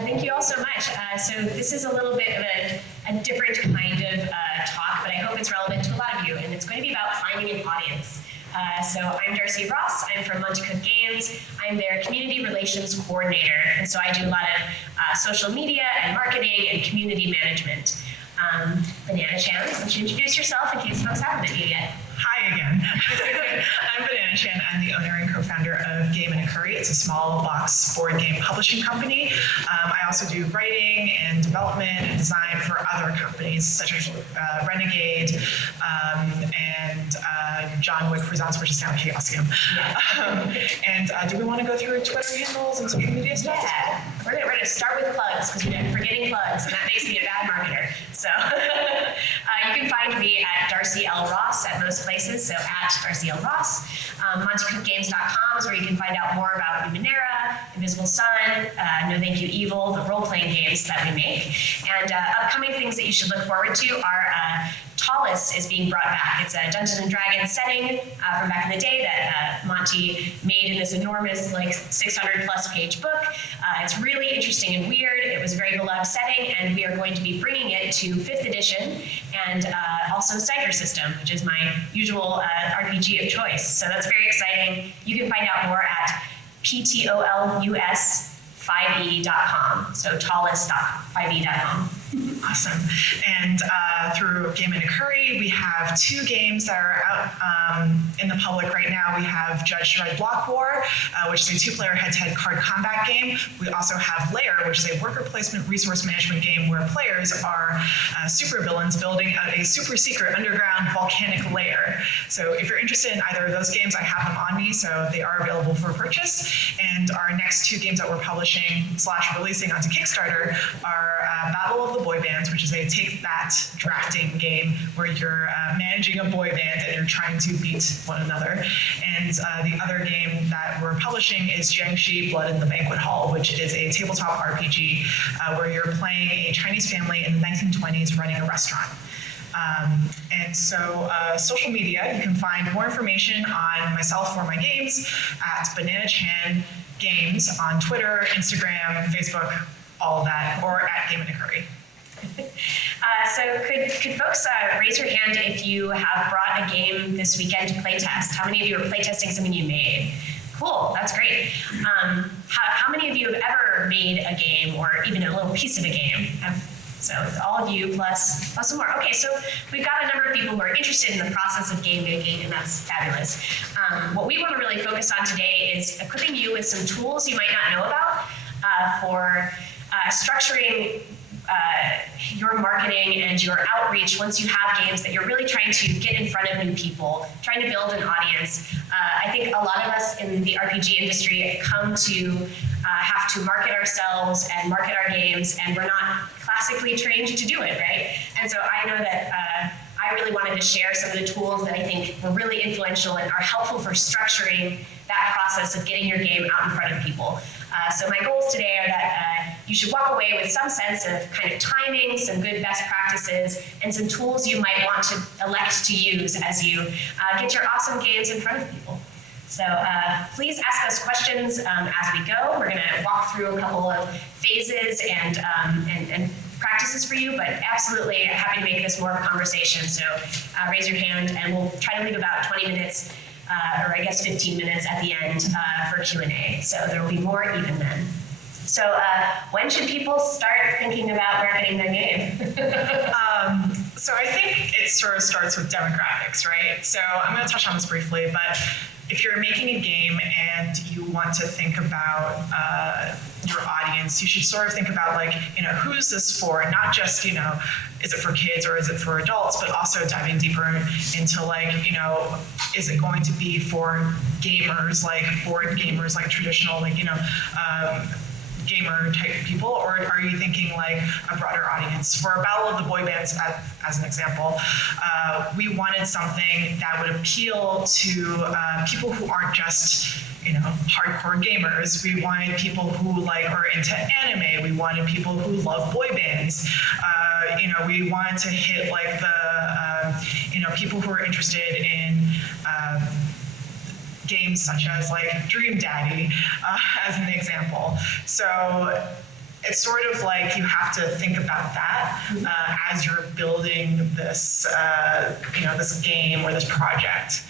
Thank you all so much. So this is a little bit of a different kind of talk, but I hope it's relevant to a lot of you, and it's going to be about finding an audience. So I'm Darcy Ross. I'm from Monte Cook Games. I'm their community relations coordinator, and so I do a lot of social media and marketing and community management. Banana Chan, why don't you introduce yourself in case folks haven't met you yet? Hi again. I'm Banana Chan. I'm the owner and co-founder of Game and a Curry. It's a small box board game publishing company. I also do writing and development and design for other companies such as Renegade and John Wick Presents, which is now Chaosium. Do we want to go through Twitter handles and social media stuff? Yeah, we're gonna start with plugs because we've been forgetting plugs, and that makes me a bad marketer. So you can find me at Darcy L. Ross at most places, so at Darcy L. Ross. MonteCookGames.com is where you can find out more about Numenera, Invisible Sun, No Thank You Evil, the role-playing games that we make. And upcoming things that you should look forward to are Tallest is being brought back. It's a Dungeons and Dragons setting from back in the day that Monty made in this enormous, like 600 plus page book. It's really interesting and weird. It was a very beloved setting, and we are going to be bringing it to 5th edition and also Cipher System, which is my usual RPG of choice. So that's very exciting. You can find out more at ptolus5e.com. So tallest.5e.com. Awesome. And through Game and a Curry, we have 2 games that are out in the public right now. We have Judge Dredd Block War, which is a 2-player head-to-head card combat game. We also have Lair, which is a worker placement resource management game where players are supervillains building out a super secret underground volcanic lair. So if you're interested in either of those games, I have them on me, so they are available for purchase. And our next 2 games that we're publishing/releasing onto Kickstarter are Battle of the Boy Bands, which is a take-that drafting game where you're managing a boy band and you're trying to beat one another. And the other game that we're publishing is Jiangxi Blood in the Banquet Hall, which is a tabletop RPG where you're playing a Chinese family in the 1920s running a restaurant. Social media, you can find more information on myself or my games at Banana Chan Games on Twitter, Instagram, Facebook, all of that, or at Game and a Curry. So could folks raise your hand if you have brought a game this weekend to playtest? How many of you are playtesting something you made? Cool, that's great. How many of you have ever made a game or even a little piece of a game? So all of you plus some more. Okay, so we've got a number of people who are interested in the process of game making, and that's fabulous. What we want to really focus on today is equipping you with some tools you might not know about for structuring your marketing and your outreach once you have games that you're really trying to get in front of new people, trying to build an audience. I think a lot of us in the RPG industry come to have to market ourselves and market our games, and we're not classically trained to do it, right? And so I know that I really wanted to share some of the tools that I think were really influential and are helpful for structuring that process of getting your game out in front of people. So my goals today are that you should walk away with some sense of kind of timing, some good best practices, and some tools you might want to elect to use as you get your awesome games in front of people. So please ask us questions as we go. We're going to walk through a couple of phases and practices for you, but absolutely happy to make this more of a conversation. So raise your hand, and we'll try to leave about 20 minutes, or I guess 15 minutes at the end for Q&A. So there will be more even then. So when should people start thinking about marketing their game? So I think it sort of starts with demographics, right? So I'm going to touch on this briefly, but if you're making a game and you want to think about your audience, you should sort of think about, like, who's this for? Not just, is it for kids or is it for adults, but also diving deeper into, like, is it going to be for gamers, like board gamers, like traditional, like, gamer type people, or are you thinking like a broader audience? For Battle of the Boy Bands, as an example, we wanted something that would appeal to people who aren't just hardcore gamers. We wanted people who are into anime. We wanted people who love boy bands. We wanted to hit like the people who are interested in games such as like Dream Daddy, as an example. So it's sort of like you have to think about that as you're building this, this game or this project.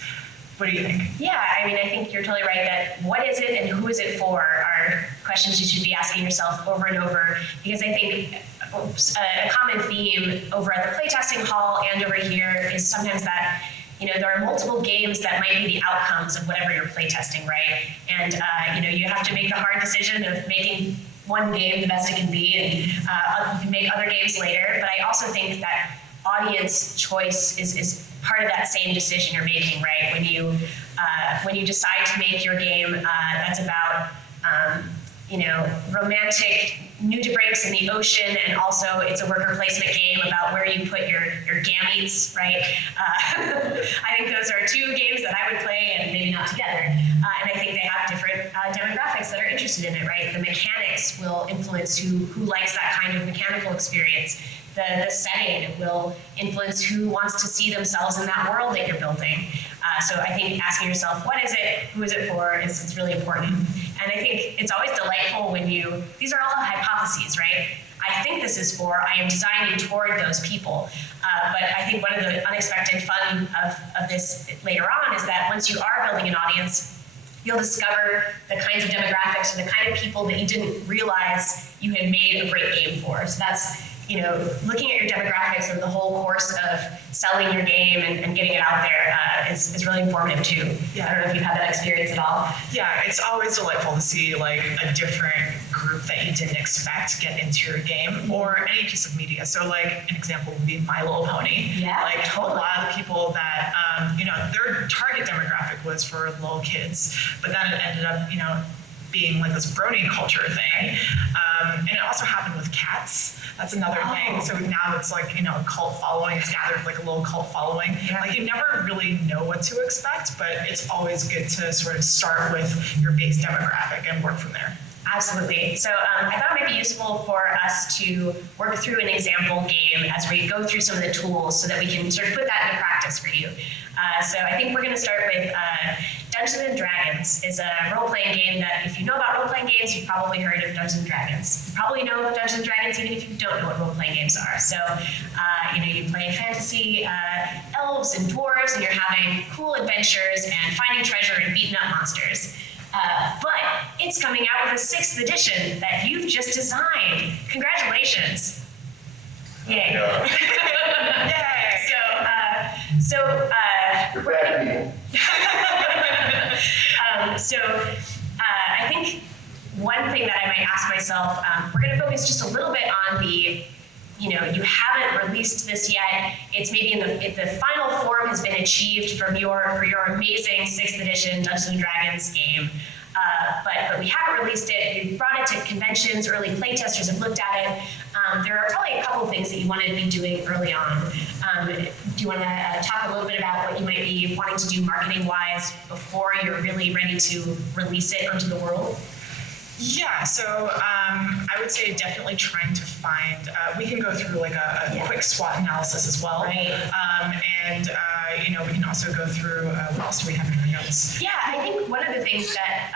What do you think? Yeah, I mean, I think you're totally right that what is it and who is it for are questions you should be asking yourself over and over, because I think a common theme over at the playtesting hall and over here is sometimes that there are multiple games that might be the outcomes of whatever you're playtesting, right? And you have to make the hard decision of making one game the best it can be, and you can make other games later. But I also think that audience choice is part of that same decision you're making, right? When you decide to make your game that's about romantic nudibranchs breaks in the ocean, and also it's a worker placement game about where you put your gametes, right? I think those are two games that I would play and maybe not together. And I think they have different demographics that are interested in it, right? The mechanics will influence who likes that kind of mechanical experience. The setting will influence who wants to see themselves in that world that you're building. So I think asking yourself, what is it, who is it for, is really important. And I think it's always delightful when these are all hypotheses, right? I think this is for, I am designing toward those people. But I think one of the unexpected fun of this later on is that once you are building an audience, you'll discover the kinds of demographics or the kind of people that you didn't realize you had made a great game for. So that's, looking at your demographics over the whole course of selling your game and getting it out there is really informative too. Yeah. I don't know if you've had that experience at all. Yeah, it's always delightful to see like a different group that you didn't expect get into your game or any piece of media. So like an example would be My Little Pony. Yeah, like totally. A lot of people that their target demographic was for little kids, but then it ended up being like this brony culture thing. And it also happened with cats. That's another thing. So now it's like, a cult following. It's gathered like a little cult following. Yeah. Like you never really know what to expect, but it's always good to sort of start with your base demographic and work from there. Absolutely. So I thought it might be useful for us to work through an example game as we go through some of the tools so that we can sort of put that into practice for you. So I think we're going to start with Dungeons & Dragons is a role-playing game that if you know about role-playing games, you've probably heard of Dungeons & Dragons. You probably know of Dungeons & Dragons even if you don't know what role-playing games are. So, you play fantasy elves and dwarves, and you're having cool adventures and finding treasure and beating up monsters. But it's coming out with a 6th edition that you've just designed. Congratulations. Yay. Yay. You're bad people. I think one thing that I might ask myself, we're going to focus just a little bit on the, you haven't released this yet. It's maybe the final form has been achieved for your amazing 6th edition Dungeons & Dragons game. But we haven't released it. We've brought it to conventions. Early playtesters have looked at it. There are probably a couple things that you want to be doing early on. Do you want to talk a little bit about what you might be wanting to do marketing-wise before you're really ready to release it onto the world? Yeah, so I would say definitely trying to find, we can go through like a quick SWOT analysis as well. Right. We can also go through, what else do we have in our notes? Yeah, I think one of the things that,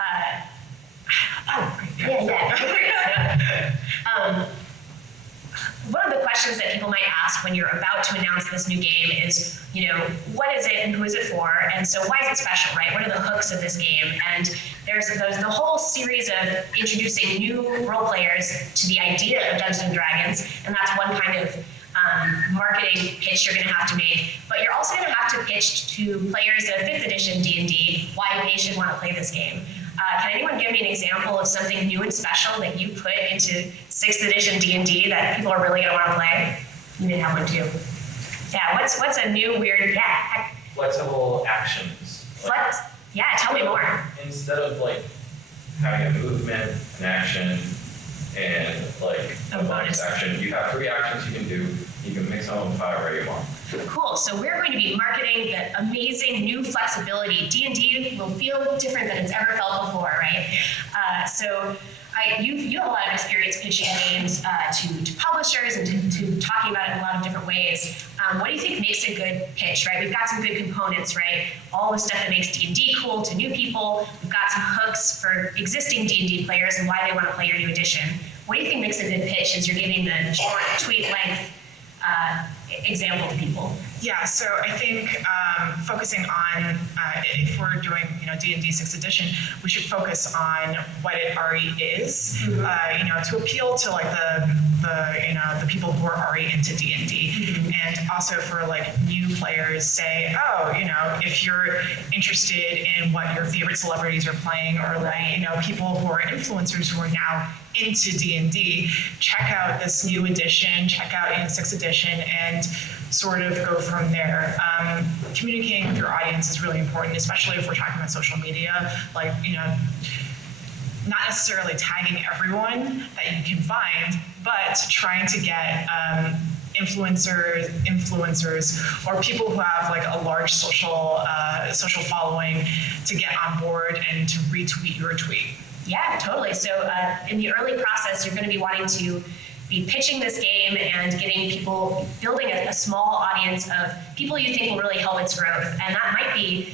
one of the questions that people might ask when you're about to announce this new game is, what is it and who is it for? And so why is it special, right? What are the hooks of this game? And there's the whole series of introducing new role players to the idea of Dungeons & Dragons, and that's one kind of marketing pitch you're going to have to make. But you're also going to have to pitch to players of 5th edition D&D why they should want to play this game. Can anyone give me an example of something new and special that you put into 6th edition D&D that people are really going to want to play? You may have one too. Yeah, what's a new weird, flexible actions. Tell me more. Instead of having a movement, an action, and a bonus action, you have 3 actions you can do. You can mix them up however you want. Cool. So we're going to be marketing the amazing new flexibility. D&D will feel different than it's ever felt before, right? you have a lot of experience pitching games to publishers and to talking about it in a lot of different ways. What do you think makes a good pitch, right? We've got some good components, right? All the stuff that makes D&D cool to new people. We've got some hooks for existing D&D players and why they want to play your new edition. What do you think makes a good pitch as you're giving the short tweet length example to people? Yeah, so I think focusing on, if we're doing, D&D 6th edition, we should focus on what it already is, to appeal to like the people who are already into D&D, and also for like new players, say, if you're interested in what your favorite celebrities are playing, or like, people who are influencers who are now into D&D, check out this new edition, check out 6th edition, and sort of go from there. Communicating with your audience is really important, especially if we're talking about social media, like, not necessarily tagging everyone that you can find, but trying to get influencers, or people who have like a large social following to get on board and to retweet your tweet. Yeah, totally. So in the early process, you're going to be wanting to be pitching this game and getting people, building a small audience of people you think will really help its growth. And that might be,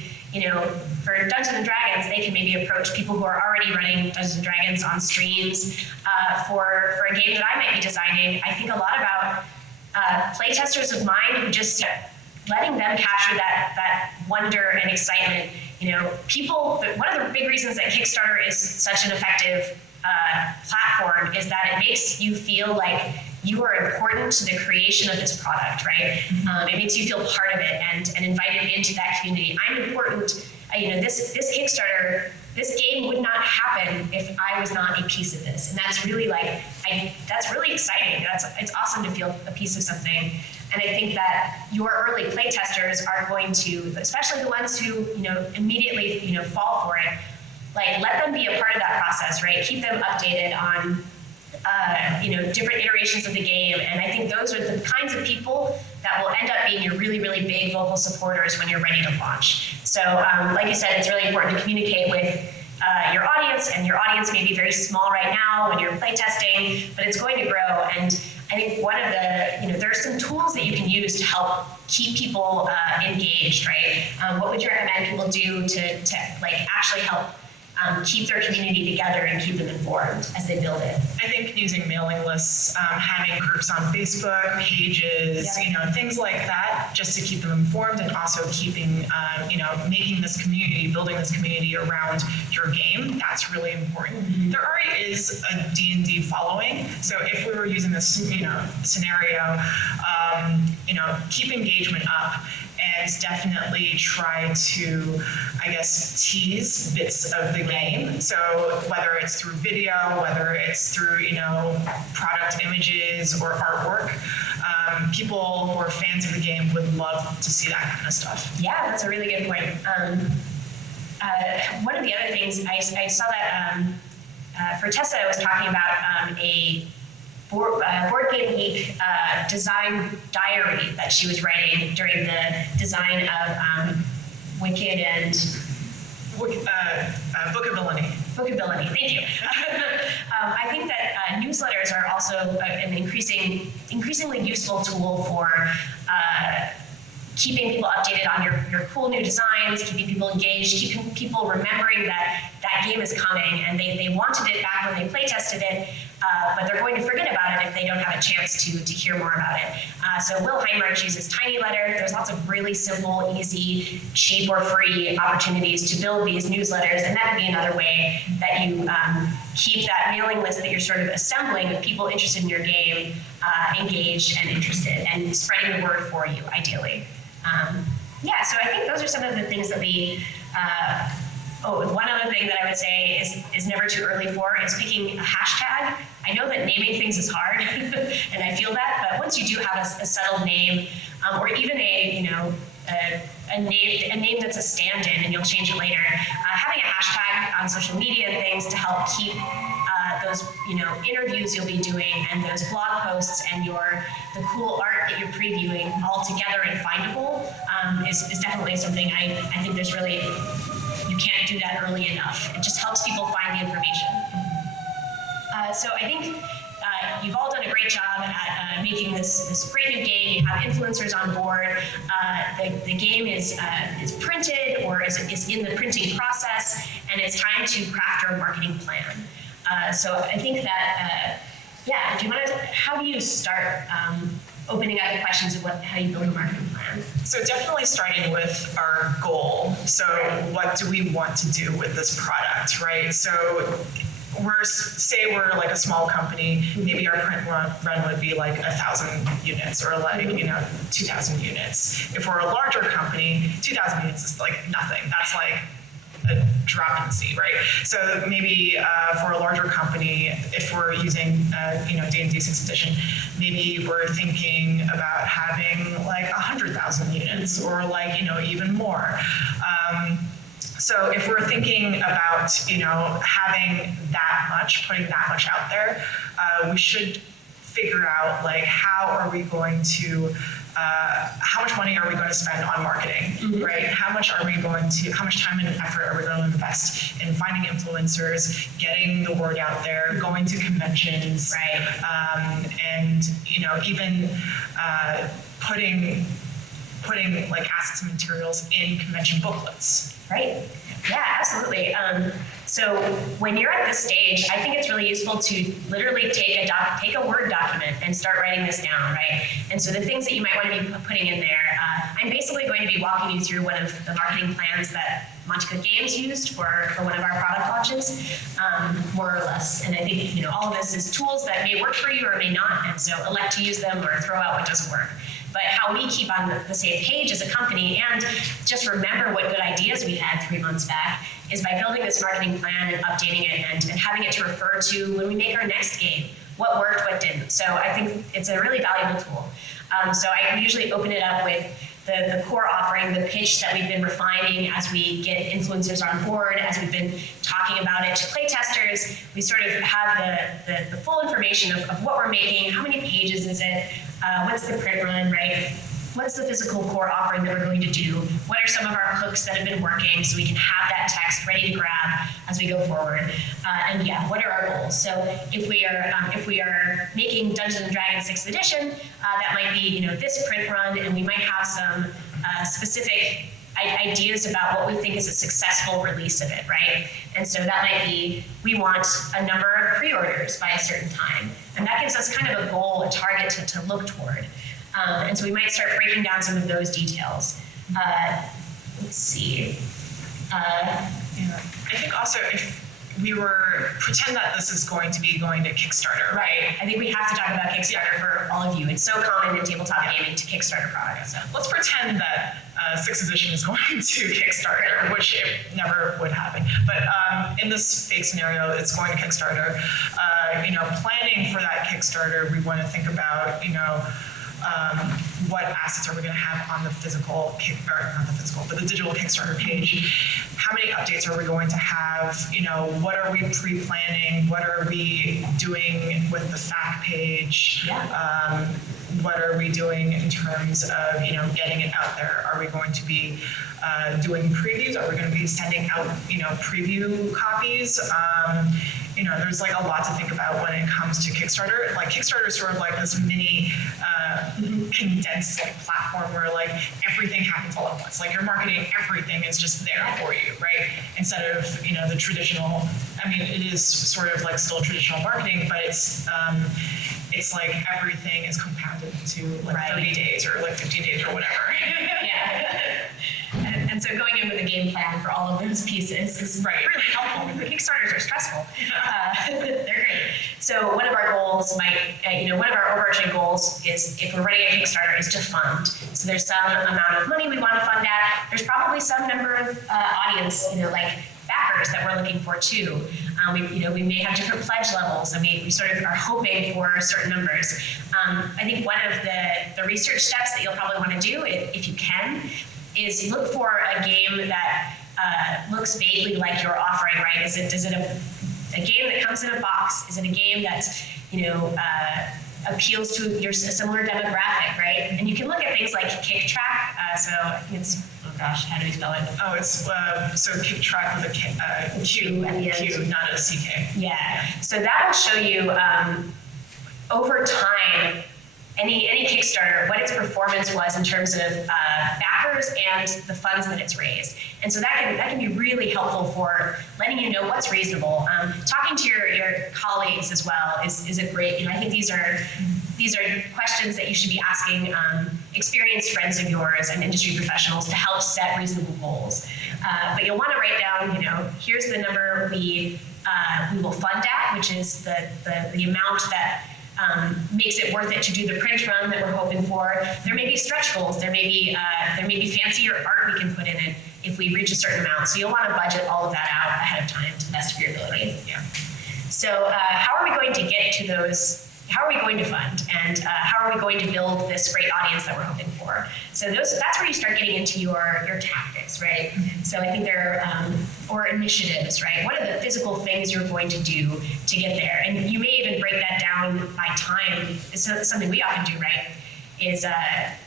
for Dungeons and Dragons, they can maybe approach people who are already running Dungeons and Dragons on streams. For a game that I might be designing, I think a lot about playtesters of mine who just letting them capture that wonder and excitement. One of the big reasons that Kickstarter is such an effective platform is that it makes you feel like you are important to the creation of this product, right? It makes you feel part of it and invited into that community. I'm important. This Kickstarter, this game would not happen if I was not a piece of this, and that's really that's really exciting. It's awesome to feel a piece of something. And I think that your early playtesters are going to, especially the ones who immediately fall for it, let them be a part of that process, right? Keep them updated on different iterations of the game. And I think those are the kinds of people that will end up being your really, really big vocal supporters when you're ready to launch. So like you said, it's really important to communicate with your audience, and your audience may be very small right now when you're playtesting, but it's going to grow. And I think one of the, there are some tools that you can use to help keep people engaged, right? What would you recommend people do to actually help keep their community together and keep them informed as they build it? I think using mailing lists, having groups on Facebook, pages, things like that, just to keep them informed, and also keeping, making this community, building this community around your game. That's really important. Mm-hmm. There already is a D&D following, so if we were using this, scenario, keep engagement up. And definitely try to, tease bits of the game. So whether it's through video, whether it's through, product images or artwork, people who are fans of the game would love to see that kind of stuff. Yeah, that's a really good point. One of the other things, I saw that for Tessa, I was talking about a Board Game Week design diary that she was writing during the design of Wicked and Bookability. Bookability, thank you. I think that newsletters are also an increasingly useful tool for keeping people updated on your cool new designs, keeping people engaged, keeping people remembering that that game is coming, and they wanted it back when they play tested it, but they're going to forget about it if they don't have a chance to hear more about it. So Will Heinrich uses TinyLetter. There's lots of really simple, easy, cheap or free opportunities to build these newsletters, and that could be another way that you keep that mailing list that you're sort of assembling of people interested in your game engaged and interested, and spreading the word for you, ideally. So I think those are some of the things that we, one other thing that I would say is never too early for is picking a hashtag. I know that naming things is hard, and I feel that, but once you do have a settled name, or even a name that's a stand-in and you'll change it later, having a hashtag on social media and things to help keep those interviews you'll be doing, and those blog posts, and the cool art that you're previewing all together and findable is definitely something I think there's really, you can't do that early enough. It just helps people find the information. So I think you've all done a great job at making this great new game. You have influencers on board. The game is printed or is in the printing process, and it's time to craft our marketing plan. So I think that, if you want to, how do you start opening up the questions of how you build a marketing plan? So definitely starting with our goal. So what do we want to do with this product, right? So say we're like a small company, maybe our print run would be like 1,000 units or like, 2,000 units. If we're a larger company, 2,000 units is like nothing. That's like a drop in the sea, right? So maybe for a larger company, if we're using, D&D 6th edition, maybe we're thinking about having like 100,000 units or like, even more. So if we're thinking about, having that much, putting that much out there, we should figure out like how much money are we going to spend on marketing, right? How much time and effort are we going to invest in finding influencers, getting the word out there, going to conventions, right? And even putting like assets and materials in convention booklets. Right. Yeah, absolutely. So when you're at this stage, I think it's really useful to literally take a Word document and start writing this down, right? And so the things that you might want to be putting in there, I'm basically going to be walking you through one of the marketing plans that Monte Cook Games used for one of our product launches, more or less. And I think all of this is tools that may work for you or may not, and so elect to use them or throw out what doesn't work. But how we keep on the same page as a company and just remember what good ideas we had 3 months back is by building this marketing plan and updating it and having it to refer to when we make our next game, what worked, what didn't. So I think it's a really valuable tool. So I usually open it up with the core offering, the pitch that we've been refining as we get influencers on board, as we've been talking about it to playtesters. We sort of have the full information of what we're making, how many pages is it, what's the print run, right? What's the physical core offering that we're going to do? What are some of our hooks that have been working so we can have that text ready to grab as we go forward? And what are our goals? So if we are making Dungeons & Dragons 6th edition, that might be this print run, and we might have some specific ideas about what we think is a successful release of it, right? And so that might be, we want a number of pre-orders by a certain time. And that gives us kind of a goal, a target to look toward. And so we might start breaking down some of those details. Let's see. I think also if we pretend that this is going to be going to Kickstarter, right? I think we have to talk about Kickstarter for all of you. It's so common in tabletop gaming to Kickstarter products. So let's pretend that 6th edition is going to Kickstarter, which it never would happen. But in this fake scenario, it's going to Kickstarter. Planning for that Kickstarter, we want to think about, what assets are we going to have on the the digital Kickstarter page? How many updates are we going to have? What are we pre-planning? What are we doing with the fact page? Yeah. What are we doing in terms of, getting it out there? Are we going to be doing previews? Are we going to be sending out, preview copies? There's like a lot to think about when it comes to Kickstarter. Like Kickstarter is sort of like this mini condensed platform where like everything happens all at once. Like your marketing, everything is just there for you, right? Instead of the traditional. It is sort of like still traditional marketing, but it's like everything is compounded into like 30 days or like 15 days or whatever. Yeah. And so going in with a game plan for all of those pieces is really helpful. Kickstarters are stressful. They're great. So one of our goals one of our overarching goals is, if we're running a Kickstarter, is to fund. So there's some amount of money we want to fund at. There's probably some number of audience, like backers that we're looking for too. We may have different pledge levels. We sort of are hoping for certain numbers. I think one of the research steps that you'll probably want to do, if you can, is look for a game that looks vaguely like you're offering, right? Is it a game that comes in a box? Is it a game that's appeals to a similar demographic, right? And you can look at things like Kick Track. So I think it's Oh gosh, how do we spell it? Oh, it's so keep track with a Q at the end. Q, not a CK. Yeah. So that will show you over time any Kickstarter, what its performance was in terms of backers and the funds that it's raised. And so that can be really helpful for letting you know what's reasonable. Talking to your colleagues as well is a great, I think these are questions that you should be asking experienced friends of yours and industry professionals to help set reasonable goals. But you'll want to write down, here's the number we will fund at, which is the amount that makes it worth it to do the print run that we're hoping for. There may be stretch goals. There may be fancier art we can put in it if we reach a certain amount. So you'll want to budget all of that out ahead of time to the best of your ability. Yeah. So how are we going to get to those? How are we going to fund, and how are we going to build this great audience that we're hoping for? So that's where you start getting into your tactics, right? So I think or initiatives, right? What are the physical things you're going to do to get there? And you may even break that down by time. It's something we often do, right? Is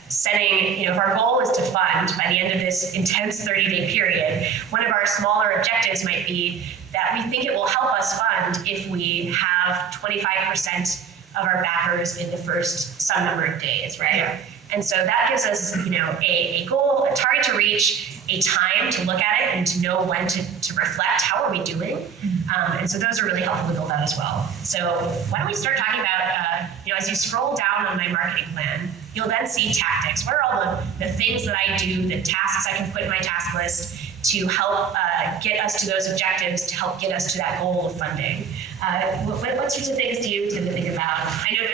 setting, if our goal is to fund by the end of this intense 30-day period, one of our smaller objectives might be that we think it will help us fund if we have 25% of our backers in the first some number of days, right? Yeah. And so that gives us, a goal, a target to reach, a time to look at it and to know when to reflect how are we doing. And so those are really helpful to build out as well. So why don't we start talking about, as you scroll down on my marketing plan, you'll then see tactics. What are all the things that I do, the tasks I can put in my task list to help get us to those objectives, to help get us to that goal of funding? What sorts of things do you tend to think about? I know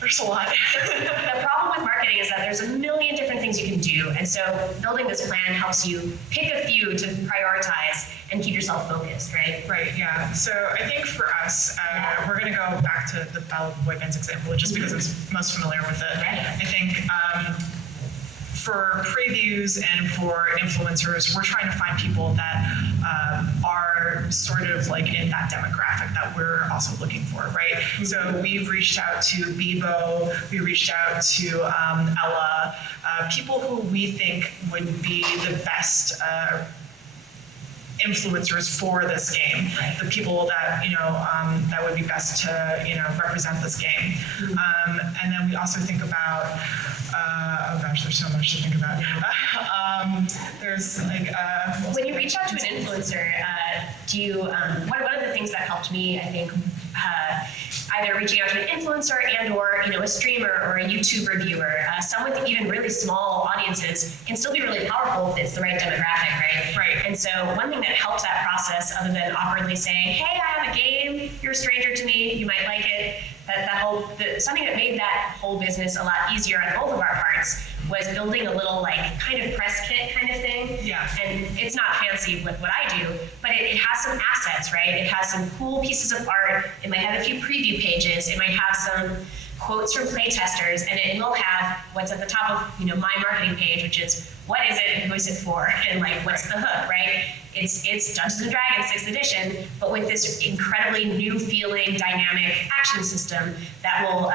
There's a lot. the problem with marketing is that there's a million different things you can do. And so building this plan helps you pick a few to prioritize and keep yourself focused, right? Right, yeah. So I think for us, we're going to go back to the Battle of the Boy Bands example, just because I was most familiar with it. Right. I think for previews and for influencers, we're trying to find people that are sort of like in that demographic that we're also looking for, right? Mm-hmm. So we've reached out to Bebo, we reached out to Ella, people who we think would be the best influencers for this game, right? The people that that would be best to represent this game. Mm-hmm. And then we also think about oh gosh, there's so much to think about. There's like when you reach out to an influencer, do you one of the things that helped me, I think, either reaching out to an influencer and or a streamer or a YouTube reviewer, some with even really small audiences can still be really powerful if it's the right demographic, right? Right. And so one thing that helps that process, other than awkwardly saying, "Hey, I have a game. You're a stranger to me. You might like it." Something that made that whole business a lot easier on both of our parts was building a little kind of press kit kind of thing. Yeah. And it's not fancy with what I do, but it has some assets, right? It has some cool pieces of art. It might have a few preview pages. It might have some quotes from playtesters, and it will have what's at the top of my marketing page, which is what is it and who is it for, and what's the hook, right? It's Dungeons and Dragons 6th edition, but with this incredibly new feeling, dynamic action system that will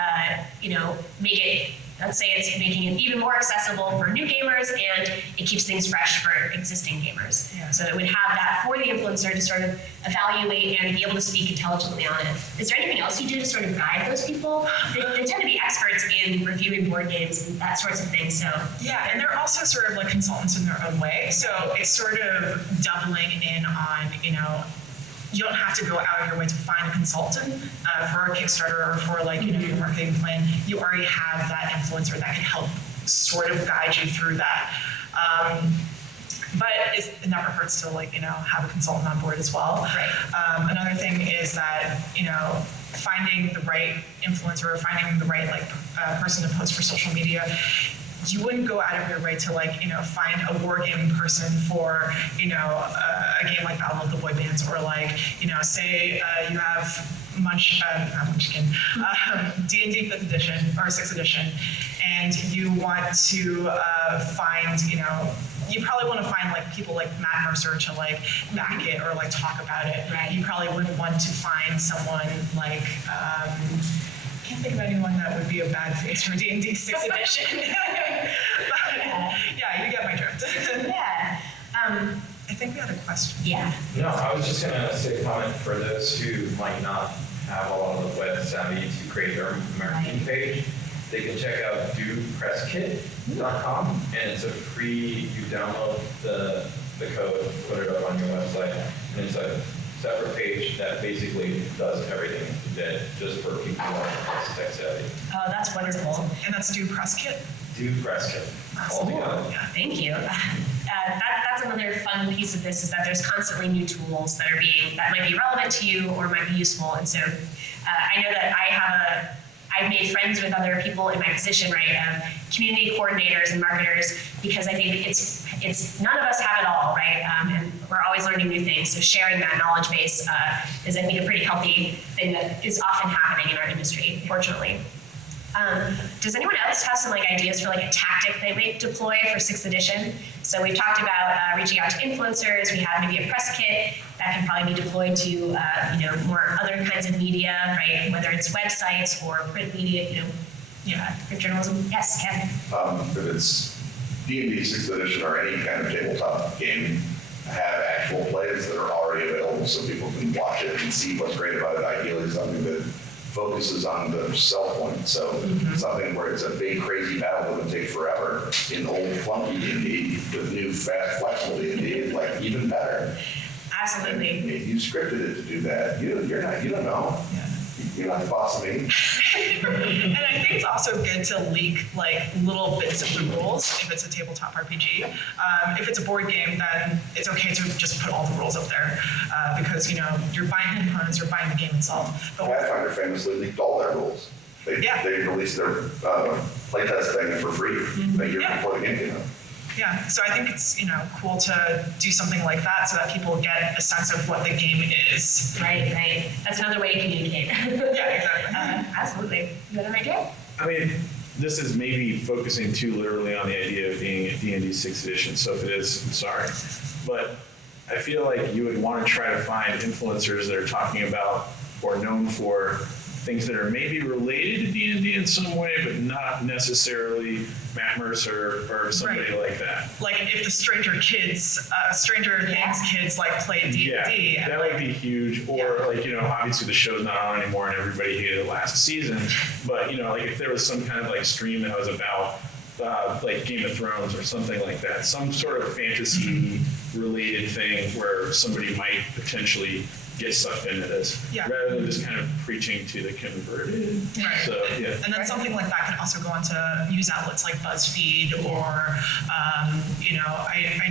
make it. Let's say it's making it even more accessible for new gamers, and it keeps things fresh for existing gamers. Yeah. So it would have that for the influencer to sort of evaluate and be able to speak intelligently on it. Is there anything else you do to sort of guide those people? They tend to be experts in reviewing board games and that sorts of things. So yeah, and they're also sort of like consultants in their own way. So it's sort of doubling in on, you don't have to go out of your way to find a consultant for a Kickstarter or for your marketing plan. You already have that influencer that can help sort of guide you through that. But it never hurts to have a consultant on board as well. Right. Another thing is that finding the right influencer or finding the right person to post for social media. You wouldn't go out of your way to find a wargaming person for a game like Battle of the Boy Bands, or say you have D&D 5th edition or 6th edition, and you want to find you probably want to find people like Matt Mercer to back it or talk about it. Right. You probably wouldn't want to find someone like. I can't think of anyone that would be a bad face for D&D 6th edition. But, yeah, you get my drift. Yeah. I think we had a question. Yeah. No, I was just gonna say a comment for those who might not have a lot of the web savvy to create their American page. They can check out dopresskit.com, and it's a free, you download the code, put it up on your website, and it's a separate page that basically does everything you did, just for people who are tech savvy. Oh, that's wonderful. And that's Do Press Kit. Do press kit. All together. Yeah. Thank you. That's another fun piece of this, is that there's constantly new tools that might be relevant to you or might be useful. And so I know that I've made friends with other people in my position, right? Community coordinators and marketers, because I think it's none of us have it all, right? And we're always learning new things. So sharing that knowledge base is, I think, a pretty healthy thing that is often happening in our industry, fortunately. Does anyone else have some ideas for a tactic they might deploy for 6th edition? So we've talked about reaching out to influencers. We have maybe a press kit that can probably be deployed to more other kinds of media, right? Whether it's websites or print media, print journalism. Yes, Ken. If it's D&D 6th edition or any kind of tabletop game, have actual plays that are already available so people can watch it and see what's great about it. Ideally, something that focuses on the sell point. So something where it's a big, crazy battle that would take forever in old clunky D&D with new, fast, flexible D&D, even better. Absolutely. And if you scripted it to do that, you don't know. Yeah. You're not the boss of me. And I think it's also good to leak little bits of the rules if it's a tabletop RPG. If it's a board game, then it's okay to just put all the rules up there because you're buying components, you're buying the game itself. But Pathfinder famously leaked all their rules. They released their playtest thing for free a year before the game came out. yeah, so I think it's cool to do something like that so that people get a sense of what the game is. Right. That's another way to communicate. Yeah, exactly. Absolutely. You got an idea? I mean, this is maybe focusing too literally on the idea of being a D&D 6th edition, so if it is, I'm sorry. But I feel like you would want to try to find influencers that are talking about or known for things that are maybe related to D&D in some way, but not necessarily Matt Mercer or somebody like that. If the Stranger Things kids play D&D. Yeah, that would be huge. Or obviously the show's not on anymore and everybody hated it last season. But if there was some kind of stream that was about Game of Thrones or something like that, some sort of fantasy related thing where somebody might potentially get sucked into this, rather than just kind of preaching to the converted. Right. So, yeah. And then something like that can also go onto news outlets like BuzzFeed or, I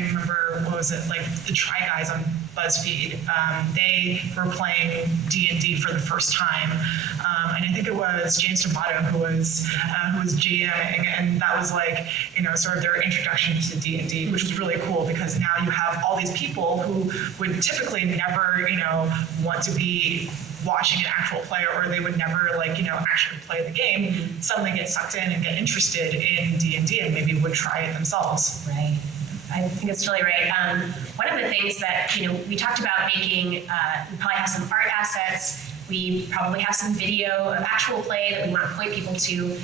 remember, the Try Guys on BuzzFeed. They were playing D&D for the first time. And I think it was James D'Amato who was GMing, and that was sort of their introduction to D&D, which was really cool because now you have all these people who would typically never, want to be watching an actual play, or they would never actually play the game, suddenly get sucked in and get interested in D&D and maybe would try it themselves. Right. I think it's totally right. One of the things that, we talked about making, we probably have some art assets. We probably have some video of actual play that we want to point people to,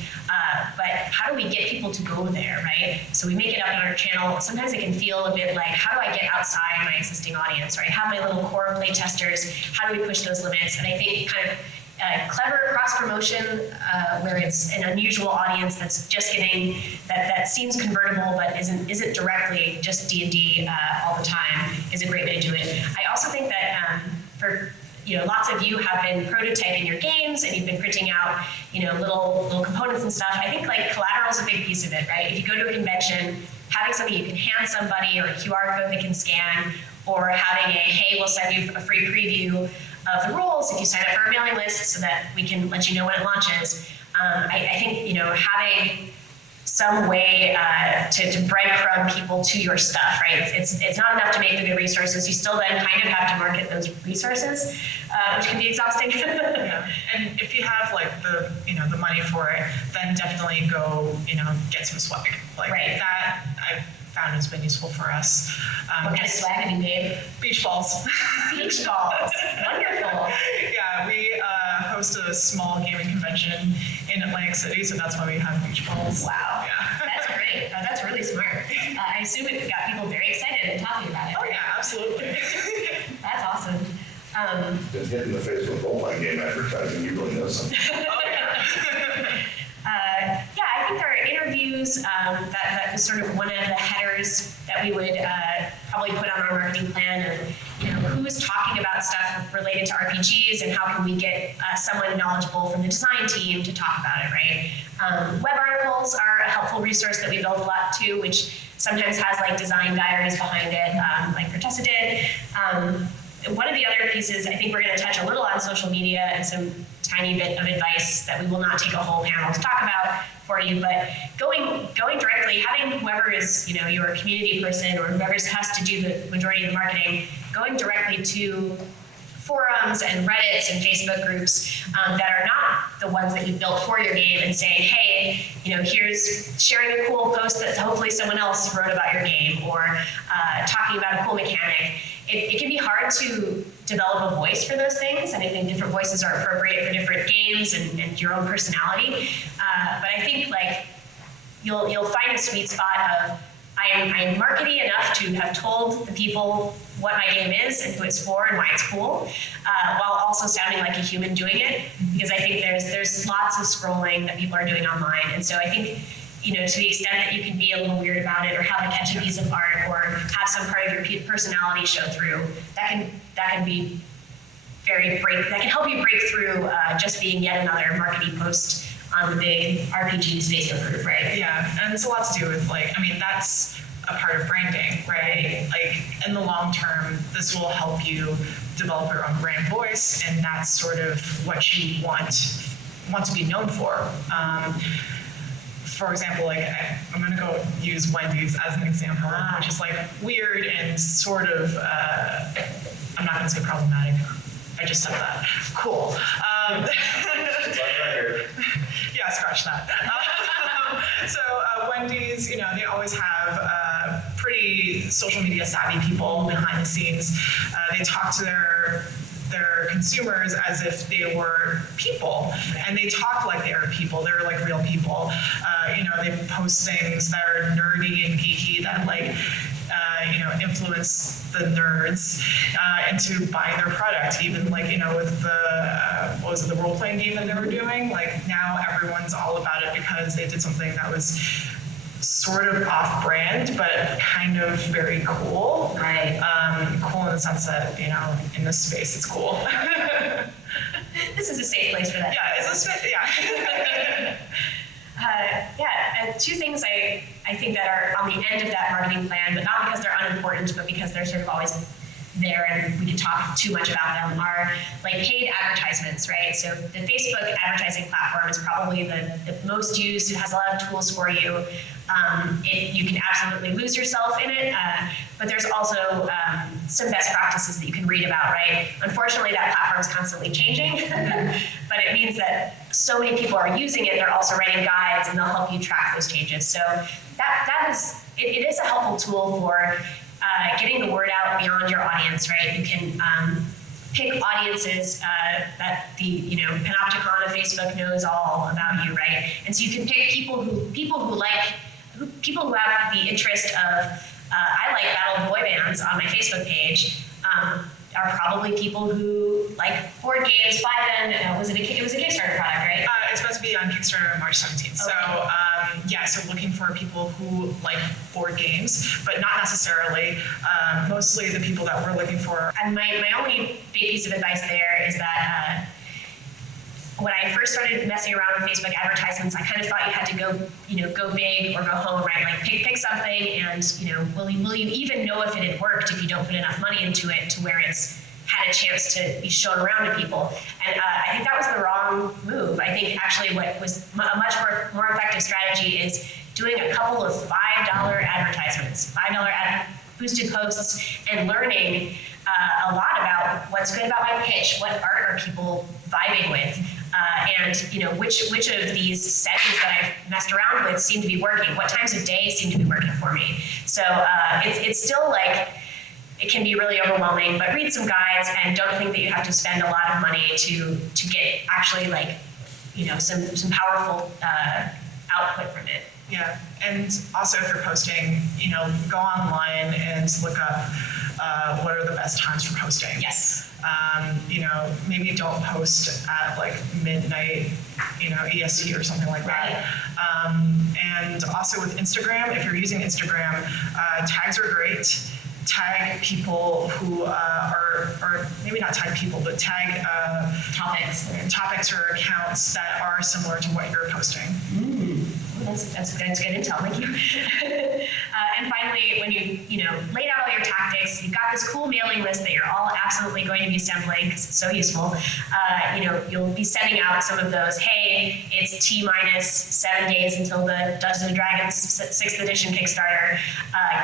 but how do we get people to go there, right? So we make it up on our channel. Sometimes it can feel a bit like, how do I get outside my existing audience, right? Have my little core play testers, how do we push those limits? And I think kind of clever cross-promotion where it's an unusual audience that's just getting, that seems convertible but isn't directly just D&D all the time is a great way to do it. I also think that for lots of you have been prototyping your games and you've been printing out, little components and stuff. I think collateral is a big piece of it, right? If you go to a convention, having something you can hand somebody or a QR code they can scan, or having hey, we'll send you a free preview of the rules if you sign up for our mailing list so that we can let you know when it launches. I think, having some way to breadcrumb people to your stuff, right? It's not enough to make the good resources. You still then kind of have to market those resources, which can be exhausting. Yeah. And if you have the money for it, then definitely go, get some swag. Right. That I've found has been useful for us. What kind of swag have you made? Beach balls. Beach balls. Wonderful. Yeah, we host a small gaming convention in Atlantic City, so that's why we have beach balls. Wow. Yeah. That's great. great. That's really smart. I assume it got people very excited and talking about it. Oh yeah, absolutely. That's awesome. Been hit in the face with role-playing game advertising, you really know something. Oh yeah. Yeah, I think there are interviews. That is sort of one of the headers that we would probably put on our marketing plan of, who's talking about stuff related to RPGs and how can we get someone knowledgeable from the design team to talk about it, right? Web articles are a helpful resource that we build a lot too, which sometimes has like design diaries behind it, like Protessa did. One of the other pieces, I think we're going to touch a little on social media and some tiny bit of advice that we will not take a whole panel to talk about for you, but going directly, having whoever is, your community person or whoever has to do the majority of the marketing, going directly to forums and Reddits and Facebook groups that are not the ones that you built for your game and saying, hey, here's sharing a cool post that hopefully someone else wrote about your game, or talking about a cool mechanic. It can be hard to develop a voice for those things, and I think different voices are appropriate for different games and your own personality. But I think you'll find a sweet spot of I'm markety enough to have told the people what my game is and who it's for and why it's cool, while also sounding like a human doing it, because I think there's lots of scrolling that people are doing online, and so I think to the extent that you can be a little weird about it, or have a catchy piece of art, or have some part of your personality show through, that can be that can help you break through just being yet another marketing post on the big RPGs Facebook group, right? Yeah, and it's a lot to do with that's a part of branding, right? In the long term, this will help you develop your own brand voice, and that's sort of what you want to be known for. For example, I'm gonna go use Wendy's as an example, which is weird and sort of, I'm not gonna say problematic. I just said that. Cool. Yeah, scratch that. So Wendy's, they always have pretty social media savvy people behind the scenes. They talk to their consumers as if they were people, and they talk like they are people. They're like real people. They post things that are nerdy and geeky that influence the nerds into buying their product. Even with the role-playing game that they were doing, now everyone's all about it because they did something that was sort of off-brand, but kind of very cool. Right. Cool in the sense that, in this space, it's cool. This is a safe place for that. Yeah, it's a space, yeah. Two things I think that are on the end of that marketing plan, but not because they're unimportant, but because they're sort of always there and we can talk too much about them, are paid advertisements, right? So the Facebook advertising platform is probably the most used. It has a lot of tools for you. You can absolutely lose yourself in it, but there's also some best practices that you can read about, right? Unfortunately, that platform is constantly changing, but it means that so many people are using it, they're also writing guides, and they'll help you track those changes. So it is a helpful tool for getting the word out beyond your audience, right? You can pick audiences that the Panopticon of Facebook knows all about you, right? And so you can pick people who have the interest of I like battle boy bands on my Facebook page. Are probably people who like board games. By then, it was a Kickstarter product, right? It's supposed to be on Kickstarter on March 17th. Okay. So looking for people who like board games, but not necessarily. Mostly the people that we're looking for. And my only big piece of advice there is that when I first started messing around with Facebook advertisements, I kind of thought you had to go big or go home, right? Pick something, and will you even know if it had worked if you don't put enough money into it to where it's had a chance to be shown around to people. And I think that was the wrong move. I think actually what was a much more effective strategy is doing a couple of $5 advertisements, $5 boosted posts, and learning a lot about what's good about my pitch, what art are people vibing with, and which of these settings that I've messed around with seem to be working, what times of day seem to be working for me. So it's still it can be really overwhelming, but read some guides and don't think that you have to spend a lot of money to get actually some powerful output from it. Yeah, and also if you're posting, go online and look up what are the best times for posting. Yes. Maybe don't post at like midnight, EST or something like that. And also with Instagram, if you're using Instagram, tags are great. Tag people who or maybe not tag people, but tag topics or accounts that are similar to what you're posting. That's good intel. Thank you. And finally, when you laid out all your tactics, you've got this cool mailing list that you're all absolutely going to be assembling because it's so useful. You'll be sending out some of those. Hey, it's T-minus 7 days until the Dungeons and Dragons 6th edition Kickstarter.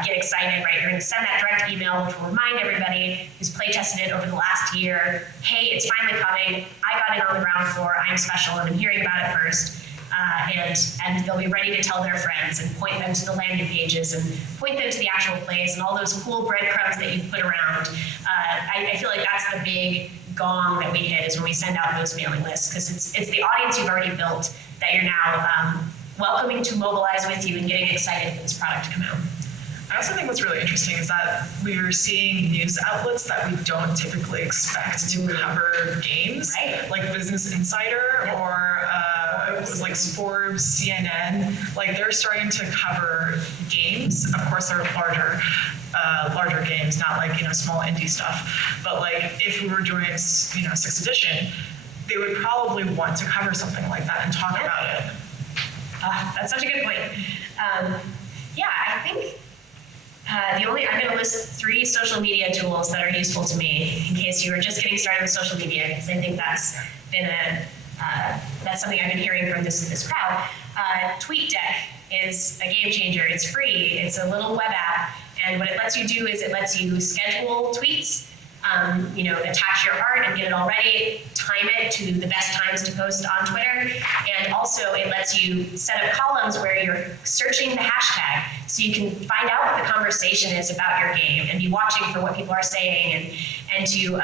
Get excited, right? You're going to send that direct email, which will remind everybody who's playtested it over the last year. Hey, it's finally coming. I got it on the ground floor. I'm special. I've been hearing about it first. And they'll be ready to tell their friends and point them to the landing pages and point them to the actual plays and all those cool breadcrumbs that you've put around. I feel like that's the big gong that we hit is when we send out those mailing lists because it's the audience you've already built that you're now welcoming to mobilize with you and getting excited for this product to come out. I also think what's really interesting is that we're seeing news outlets that we don't typically expect to cover games, right? Like Business Insider or it was like Forbes, CNN. Like they're starting to cover games. Of course, they're larger games, not like small indie stuff. But like if we were doing 6th edition, they would probably want to cover something like that and talk about it. That's such a good point. I think. I'm going to list 3 social media tools that are useful to me in case you are just getting started with social media, because I think that's been that's something I've been hearing from this crowd. TweetDeck is a game changer. It's free. It's a little web app, and what it lets you do is it lets you schedule tweets. Attach your art and get it all ready, time it to the best times to post on Twitter, and also it lets you set up columns where you're searching the hashtag so you can find out what the conversation is about your game and be watching for what people are saying and to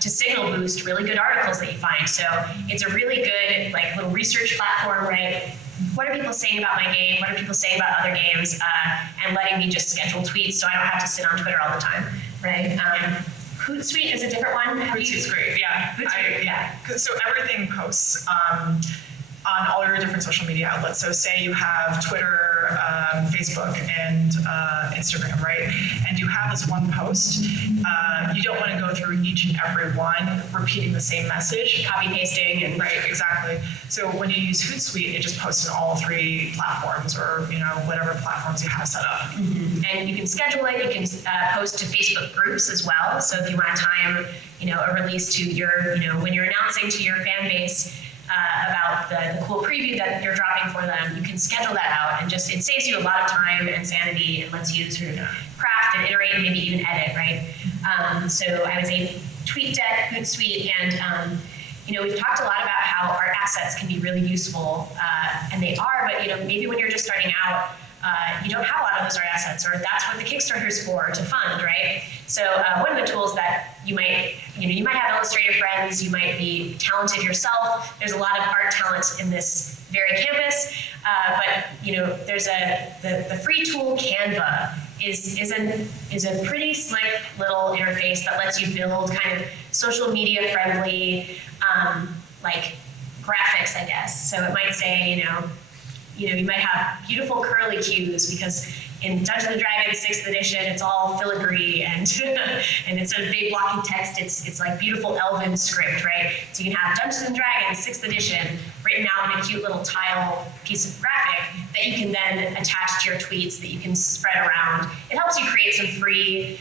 signal boost really good articles that you find. So it's a really good little research platform, right? What are people saying about my game? What are people saying about other games? And letting me just schedule tweets so I don't have to sit on Twitter all the time, right? Hootsuite is a different one. Hootsuite's great, yeah. Hootsuite, yeah. So everything posts on all your different social media outlets. So say you have Twitter, Facebook, and Instagram, right? And you have this one post. You don't want to go through each and every one repeating the same message. Copy pasting. And right, exactly. So when you use Hootsuite, it just posts in all 3 platforms or whatever platforms you have set up. Mm-hmm. And you can schedule it. You can post to Facebook groups as well. So if you want to time a release to your when you're announcing to your fan base about the cool preview that you're dropping for them, you can schedule that out and it saves you a lot of time and sanity and lets you sort of craft and iterate and maybe even edit, right? So I would say TweetDeck, Hootsuite, and we've talked a lot about how art assets can be really useful, and they are, but maybe when you're just starting out, you don't have a lot of those art assets, or that's what the Kickstarter is for, to fund, right? So one of the tools that you might have Illustrator friends, you might be talented yourself. There's a lot of art talent in this very campus, but there's the free tool Canva is a pretty slick little interface that lets you build kind of social media friendly graphics, I guess. So it might say you might have beautiful curly cues because in Dungeons and Dragons 6th edition, it's all filigree and instead of big blocking text, it's like beautiful elven script, right? So you can have Dungeons and Dragons 6th edition written out in a cute little tile piece of graphic that you can then attach to your tweets that you can spread around. It helps you create some free,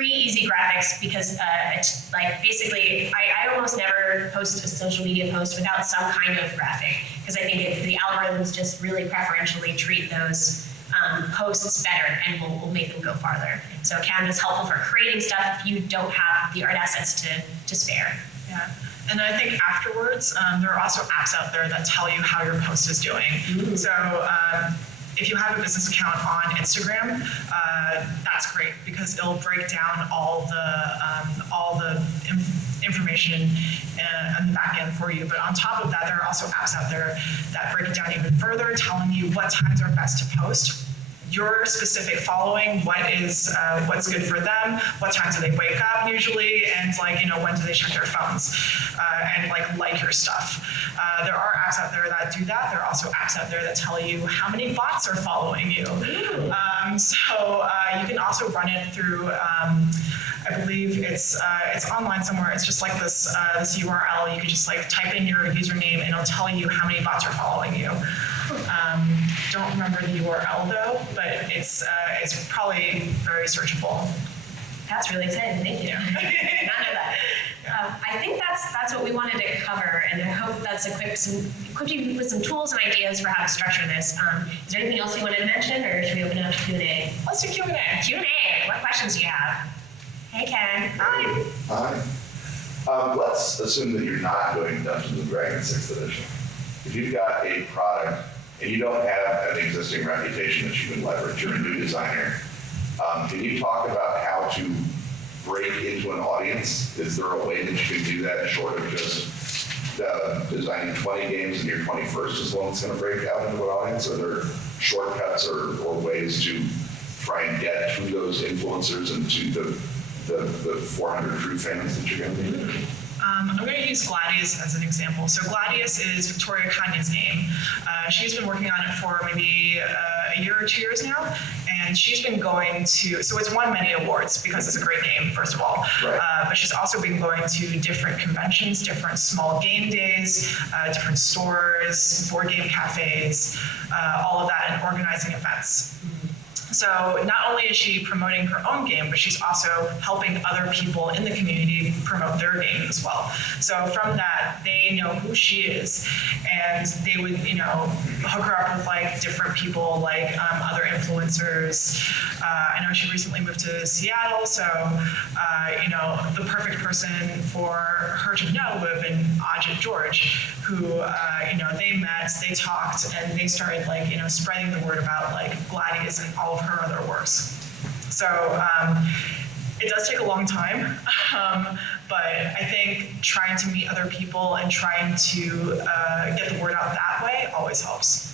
easy graphics because basically I almost never post a social media post without some kind of graphic because I think the algorithms just really preferentially treat those posts better and will make them go farther. So Canva is helpful for creating stuff if you don't have the art assets to spare. Yeah. And I think afterwards, there are also apps out there that tell you how your post is doing. Mm-hmm. So if you have a business account on Instagram, that's great because it'll break down all the information on the back end for you. But on top of that, there are also apps out there that break it down even further, telling you what times are best to post, your specific following, what's good for them, what times do they wake up usually, and when do they check their phones, and like your stuff. There are apps out there that do that. There are also apps out there that tell you how many bots are following you. So you can also run it through, I believe it's online somewhere. It's just like this URL. You can just type in your username and it'll tell you how many bots are following you. Don't remember the URL though, but it's probably very searchable. That's really exciting. Thank you. None of that. I think that's what we wanted to cover, and I hope that's equipped you with some tools and ideas for how to structure this. Is there anything else you wanted to mention, or should we open it up to Q&A? Let's do Q&A. Q&A. What questions do you have? Hey, Ken. Hi. Hi. Let's assume that you're not doing Dungeons and Dragons 6th edition. If you've got a product and you don't have an existing reputation that you can leverage, you're a new designer, can you talk about how to break into an audience? Is there a way that you can do that short of just designing 20 games and your 21st is the one that's going to break out into an audience? Are there shortcuts or ways to try and get to those influencers and to the 400 true fans that you're going to be? I'm going to use Gladius as an example. So Gladius is Victoria Kanye's game. She's been working on it for maybe a year or 2 years now, and she's been going to, so it's won many awards because it's a great game, first of all. Right. But she's also been going to different conventions, different small game days, different stores, board game cafes, all of that, and organizing events. So not only is she promoting her own game, but she's also helping other people in the community promote their game as well. So from that, they know who she is, and they would, hook her up with different people, other influencers. I know she recently moved to Seattle, so the perfect person for her to know would have been Ajit George, who they met, they talked, and they started spreading the word about Gladius and all of her other works. So it does take a long time, but I think trying to meet other people and trying to get the word out that way always helps.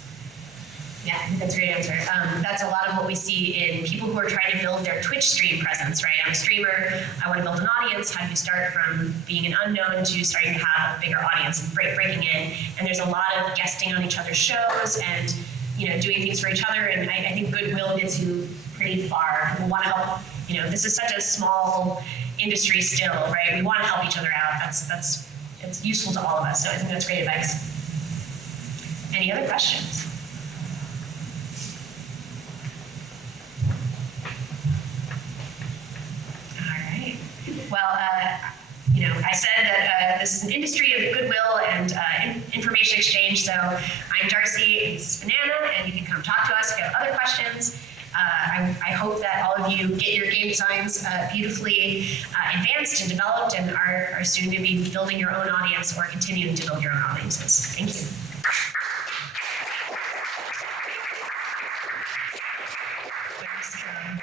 Yeah, I think that's a great answer. That's a lot of what we see in people who are trying to build their Twitch stream presence, right? I'm a streamer, I want to build an audience. How do you start from being an unknown to starting to have a bigger audience and breaking in? And there's a lot of guesting on each other's shows and doing things for each other. And I think goodwill gets you pretty far. We want to help. This is such a small industry still, right? We want to help each other out. It's useful to all of us. So I think that's great advice. Any other questions? Well, I said that this is an industry of goodwill and information exchange. So I'm Darcy, and this is Banana, and you can come talk to us if you have other questions. I hope that all of you get your game designs beautifully advanced and developed and are soon to be building your own audience or continuing to build your own audiences. Thank you. Thanks, Karen.